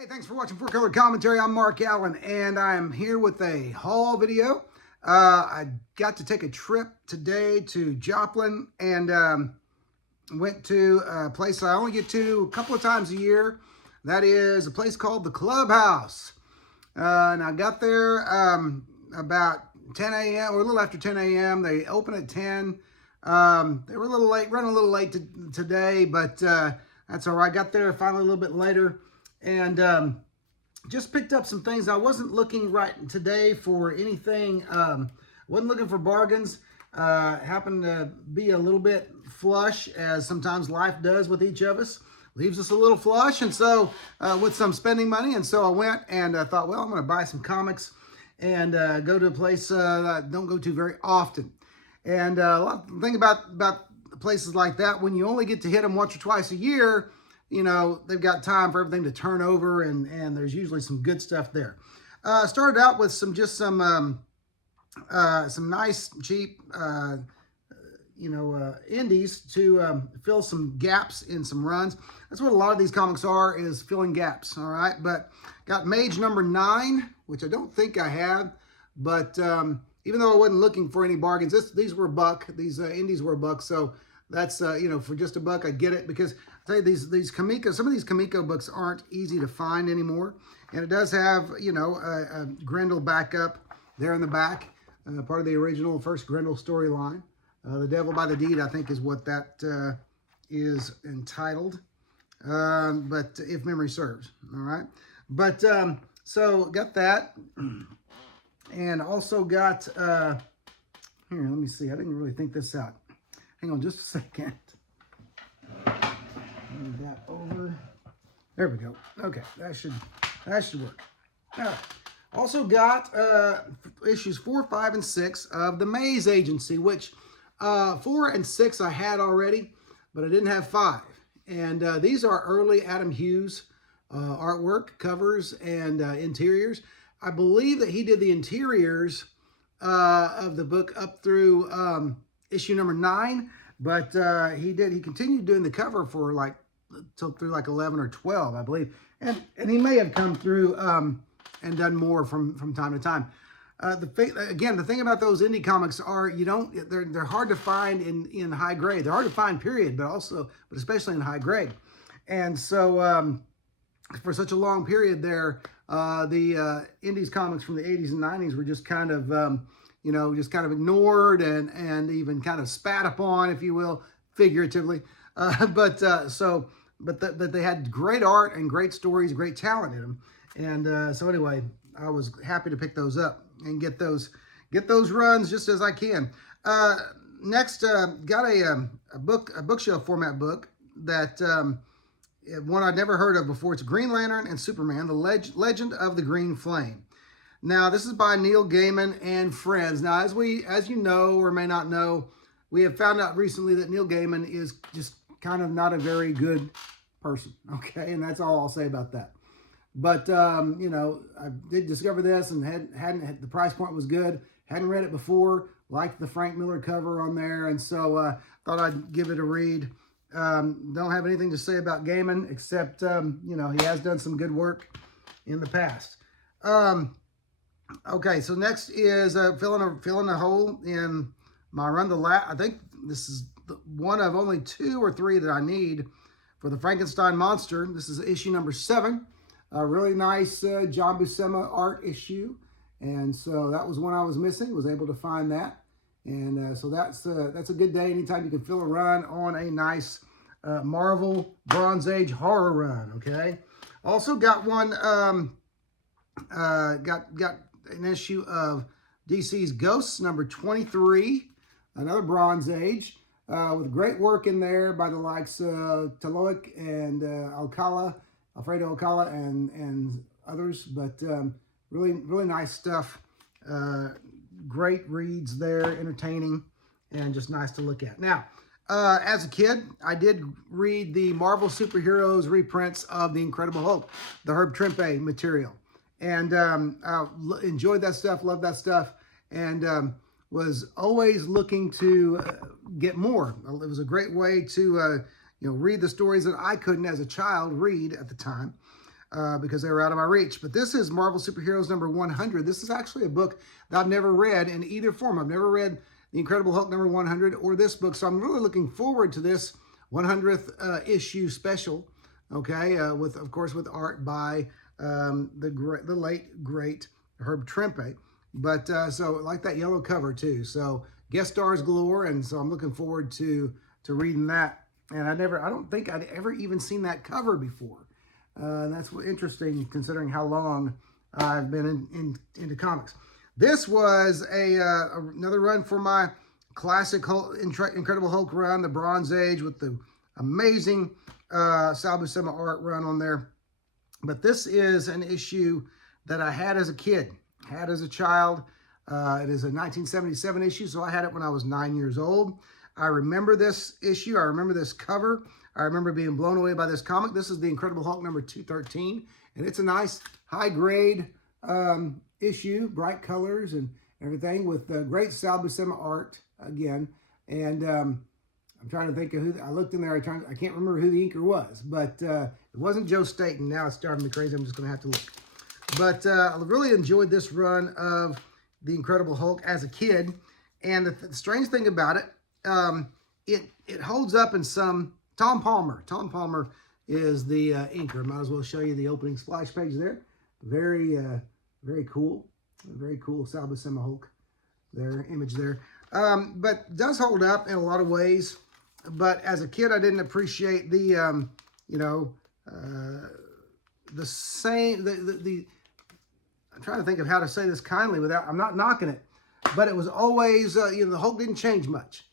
Hey, thanks for watching 4Color Commentary. I'm Mark Allen, and I'm here with a haul video. I got to take a trip today to Joplin and went to a place I only get to a couple of times a year. That is a place called the Clubhouse. And I got there about 10 a.m. or a little after 10 a.m. They open at 10. They were a little late, running a little late today, but that's all right. Got there finally a little bit later. And just picked up some things. I wasn't looking right today for anything. Wasn't looking for bargains. Happened to be a little bit flush, as sometimes life does with each of us. Leaves us a little flush, and so with some spending money. And so I went and I thought, well, I'm going to buy some comics and go to a place that I don't go to very often. And the thing about places like that, when you only get to hit them once or twice a year, you know, they've got time for everything to turn over, and there's usually some good stuff there. Started out with some nice, cheap, indies to fill some gaps in some runs. That's what a lot of these comics are, is filling gaps, all right? But got Mage number 9, which I don't think I have, but even though I wasn't looking for any bargains, these were a buck. These indies were a buck, so that's, for just a buck, I get it, because I tell you, these Kamiko, some of these Kamiko books aren't easy to find anymore. And it does have, a Grendel backup there in the back, part of the original first Grendel storyline. The Devil by the Deed, I think, is what that is entitled. But if memory serves, all right. But so got that, and also got here. Let me see. I didn't really think this out. Hang on just a second. Move that over. There we go. Okay, that should work. All right. Also got issues 4, 5, and 6 of the Maze Agency, which 4 and 6 I had already, but I didn't have 5. And these are early Adam Hughes artwork, covers, and interiors. I believe that he did the interiors of the book up through issue number 9, but he continued doing the cover for till through 11 or 12, I believe, and he may have come through and done more from time to time. The thing about those indie comics are they're hard to find in high grade. They're hard to find, period, but especially in high grade. And so for such a long period there, the indies comics from the 80s and 90s were just kind of just kind of ignored and even kind of spat upon, if you will, figuratively. But they had great art and great stories, great talent in them. And so anyway, I was happy to pick those up and get those runs just as I can. Next, got a bookshelf format book that one I'd never heard of before. It's Green Lantern and Superman: The Legend of the Green Flame. Now, this is by Neil Gaiman and friends. Now, as you know or may not know, we have found out recently that Neil Gaiman is just kind of not a very good person, okay? And that's all I'll say about that. But, I did discover this and the price point was good. Hadn't read it before, liked the Frank Miller cover on there, and so thought I'd give it a read. Don't have anything to say about Gaiman except, he has done some good work in the past. Okay, so next is filling a hole in my run. I think this is one of only 2 or 3 that I need for the Frankenstein monster. This is issue number 7. A really nice John Buscema art issue, and so that was one I was missing. Was able to find that, and so that's a good day. Anytime you can fill a run on a nice Marvel Bronze Age horror run. Okay, also got one. Got an issue of DC's Ghosts number 23, another Bronze Age, with great work in there by the likes of Taloic and Alfredo Alcala and others, but really nice stuff. Great reads there, entertaining, and just nice to look at. Now, as a kid, I did read the Marvel Superheroes reprints of The Incredible Hulk, the Herb Trimpe material. And I enjoyed that stuff, loved that stuff, and was always looking to get more. It was a great way to read the stories that I couldn't, as a child, read at the time. because they were out of my reach. But this is Marvel Superheroes number 100. This is actually a book that I've never read in either form. I've never read The Incredible Hulk number 100 or this book, so I'm really looking forward to this 100th issue special, okay, with, of course, with art by the late, great Herb Trimpe. But so I like that yellow cover too. So guest stars galore, and so I'm looking forward to reading that. And I don't think I'd ever even seen that cover before. And that's interesting considering how long I've been into comics. This was another run for my classic Hulk, Incredible Hulk run, the Bronze Age, with the amazing Sal Buscema art run on there. But this is an issue that I had as a kid, had as a child. It is a 1977 issue, so I had it when I was 9 years old. I remember this issue. I remember this cover. I remember being blown away by this comic. This is The Incredible Hulk number 213, and it's a nice high-grade issue, bright colors and everything, with great Sal Buscema art again. And I'm trying to think of who. I looked in there. I can't remember who the inker was, but it wasn't Joe Staton. Now it's driving me crazy. I'm just going to have to look. But I really enjoyed this run of The Incredible Hulk as a kid. And the strange thing about it, it holds up in some. Tom Palmer. Tom Palmer is the inker. Might as well show you the opening splash page there. Very, very cool. Very cool Sal Buscema Hulk. Their image there. But does hold up in a lot of ways. But as a kid, I didn't appreciate the, the same, I'm trying to think of how to say this kindly without, I'm not knocking it. But it was always, the Hulk didn't change much.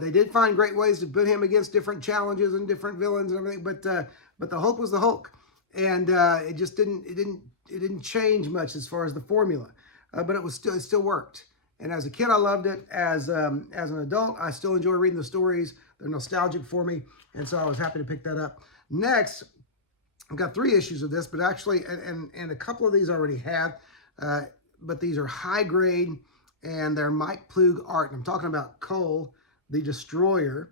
They did find great ways to put him against different challenges and different villains and everything, but the Hulk was the Hulk, and it just didn't change much as far as the formula, but it still worked. And as a kid, I loved it. As an adult, I still enjoy reading the stories. They're nostalgic for me, and so I was happy to pick that up. Next, I've got 3 issues of this, but actually, and a couple of these I already have, but these are high grade, and they're Mike Ploog art. And I'm talking about Cole the Destroyer.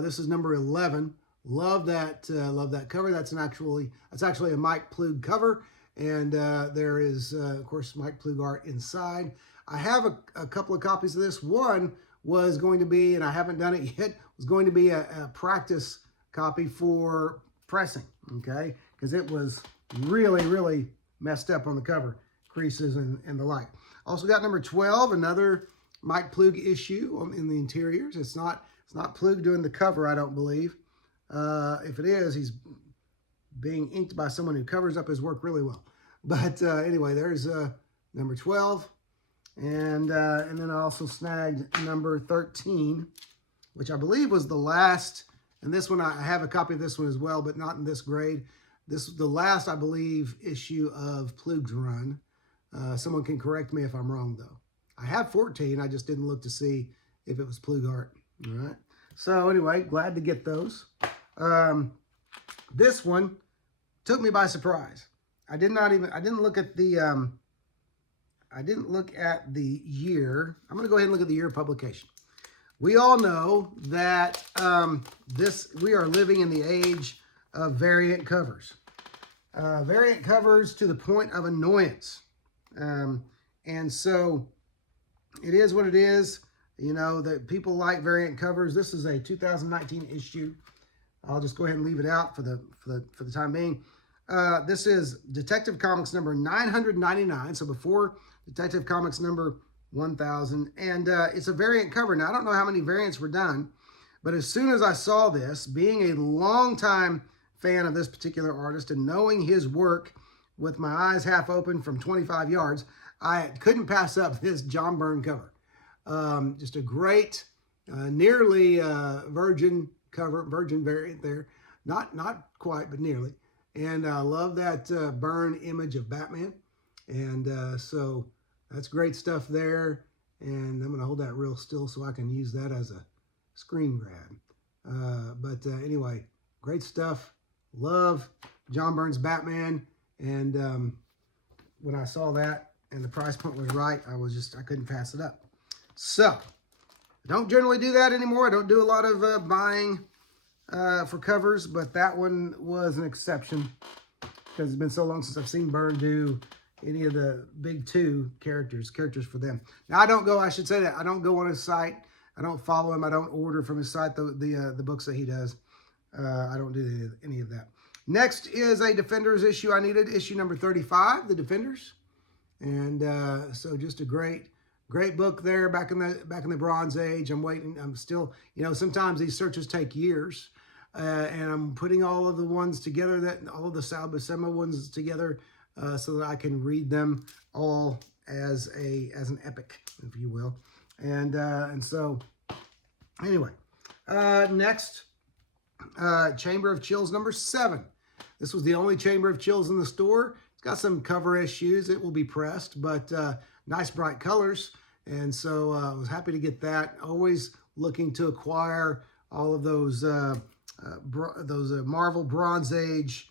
This is number 11. Love that cover. That's actually a Mike Ploog cover, and there is of course Mike Ploog art inside. I have a couple of copies of this. One was going to be, and I haven't done it yet, was going to be a practice copy for pressing, okay, because it was really messed up on the cover, creases and the like. Also got number 12, another Mike Ploog issue in the interiors. It's not Ploog doing the cover, I don't believe. If it is, he's being inked by someone who covers up his work really well. But anyway, there's number 12. And then I also snagged number 13, which I believe was the last. And this one, I have a copy of this one as well, but not in this grade. This is the last, I believe, issue of Ploog's run. Someone can correct me if I'm wrong, though. I have 14. I just didn't look to see if it was Ploog art. All right. So anyway, glad to get those. This one took me by surprise. I didn't look at the year. I'm going to go ahead and look at the year of publication. We all know that we are living in the age of variant covers. Variant covers to the point of annoyance. And so it is what it is. You know, that people like variant covers. This is a 2019 issue. I'll just go ahead and leave it out for the time being. This is Detective Comics number 999. So before Detective Comics number 1000. And it's a variant cover. Now, I don't know how many variants were done, but as soon as I saw this, being a longtime fan of this particular artist and knowing his work with my eyes half open from 25 yards, I couldn't pass up this John Byrne cover. Just a great, nearly virgin cover, virgin variant there. Not quite, but nearly. And I love that Byrne image of Batman. And so that's great stuff there. And I'm going to hold that real still so I can use that as a screen grab. But anyway, great stuff. Love John Byrne's Batman. And when I saw that and the price point was right, I couldn't pass it up. So, I don't generally do that anymore. I don't do a lot of buying for covers, but that one was an exception because it's been so long since I've seen Byrne do any of the big two characters for them. Now, I should say that, I don't go on his site. I don't follow him. I don't order from his site the books that he does. I don't do any of that. Next is a Defenders issue I needed, issue number 35, The Defenders. And so just a great book there back in the Bronze Age. I'm waiting. I'm still, sometimes these searches take years. And I'm putting all of the ones together, all of the Sal Buscema ones together, so that I can read them all as an epic, if you will. And so anyway, next, Chamber of Chills number 7. This was the only Chamber of Chills in the store. It's got some cover issues. It will be pressed, but nice bright colors. And so I was happy to get that. Always looking to acquire all of those Marvel Bronze Age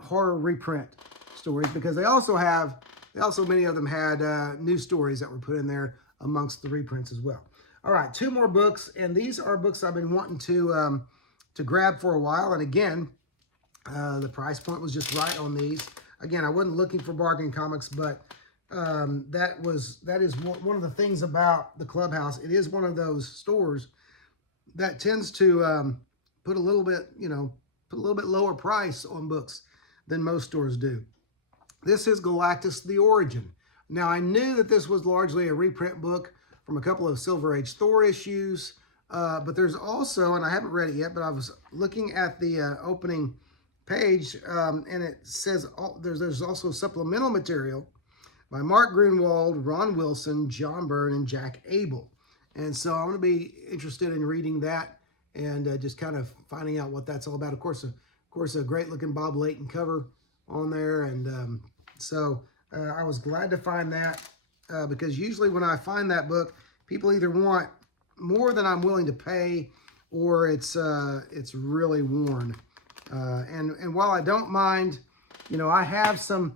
horror reprint stories, because they also many of them had new stories that were put in there amongst the reprints as well. All right, 2 more books, and these are books I've been wanting to grab for a while. And again, the price point was just right on these. Again, I wasn't looking for bargain comics, but that is one of the things about the Clubhouse. It is one of those stores that tends to put a little bit lower price on books than most stores do. This is Galactus: The Origin. Now, I knew that this was largely a reprint book from a couple of Silver Age Thor issues, but there's also, and I haven't read it yet, but I was looking at the opening page, and it says there's also supplemental material by Mark Grunwald, Ron Wilson, John Byrne, and Jack Abel. And so I'm going to be interested in reading that and just kind of finding out what that's all about. Of course, a great-looking Bob Layton cover on there, and so I was glad to find that because usually when I find that book, people either want more than I'm willing to pay, or it's really worn. And while I don't mind, I have some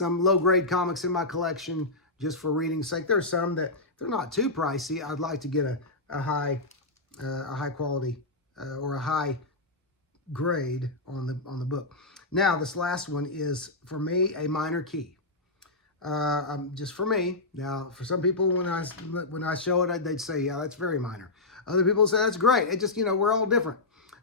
low-grade comics in my collection just for reading's sake. There's some that, if they're not too pricey, I'd like to get a high quality or a high grade on the book. Now, this last one is, for me, a minor key. Just for me. Now, for some people, when I show it, they'd say, yeah, that's very minor. Other people say, that's great. It just, we're all different.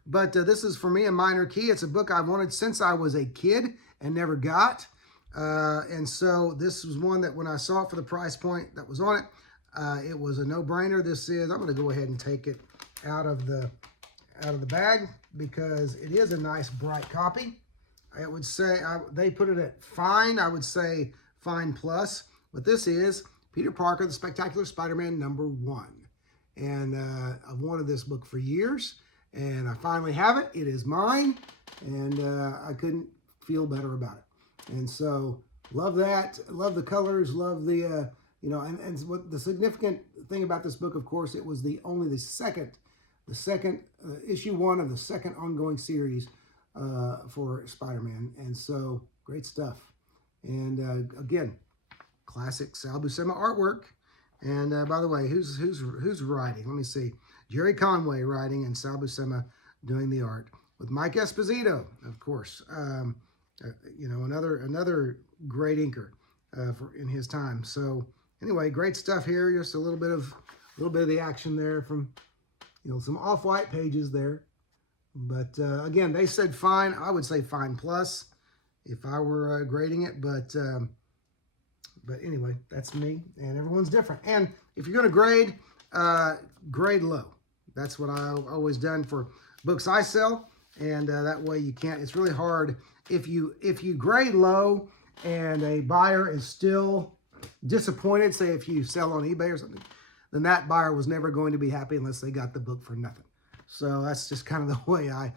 But this is, for me, a minor key. It's a book I've wanted since I was a kid and never got. And so this was one that when I saw it for the price point that was on it, it was a no-brainer. I'm going to go ahead and take it out of the bag because it is a nice, bright copy. I would say they put it at fine. I would say fine plus. But this is Peter Parker, The Spectacular Spider-Man #1. And I've wanted this book for years, and I finally have it. It is mine, and I couldn't feel better about it. And so love that. Love the colors. Love the and what the significant thing about this book, of course, it was the second issue 1 of the second ongoing series for Spider-Man. And so great stuff. And again, classic Sal Buscema artwork. And by the way, who's writing? Let me see. Jerry Conway writing and Sal Buscema doing the art with Mike Esposito, of course. Another great inker in his time. So anyway, great stuff here. Just a little bit of the action there from some off-white pages there. But again, they said fine. I would say fine plus if I were grading it. But anyway, that's me, and everyone's different. And if you're going to grade, grade low. That's what I've always done for books I sell, and that way you can't. It's really hard if you grade low and a buyer is still disappointed. Say if you sell on eBay or something, then that buyer was never going to be happy unless they got the book for nothing. So that's just kind of the way I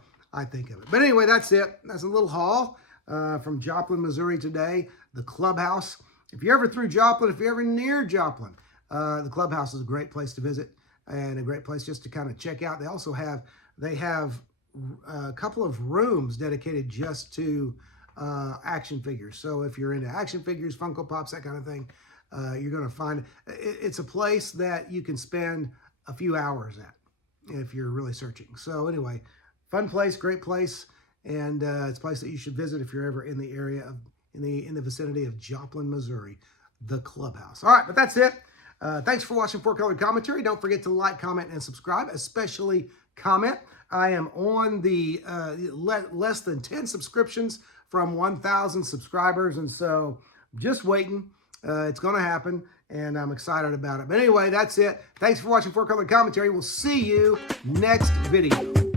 think of it. But anyway, that's it. That's a little haul from Joplin, Missouri today. The Clubhouse. If you're ever through Joplin, if you're ever near Joplin, the Clubhouse is a great place to visit and a great place just to kind of check out. They also have a couple of rooms dedicated just to action figures. So if you're into action figures, Funko Pops, that kind of thing, you're going to find it's a place that you can spend a few hours at if you're really searching. So anyway, fun place, great place. and it's a place that you should visit if you're ever in the area of in the vicinity of Joplin, Missouri. The Clubhouse. All right, but that's it. Thanks for watching Four Colored Commentary. Don't forget to like, comment, and subscribe, especially comment. I am on the less than 10 subscriptions from 1,000 subscribers, and so just waiting. It's going to happen, and I'm excited about it. But anyway, that's it. Thanks for watching Four Colored Commentary. We'll see you next video.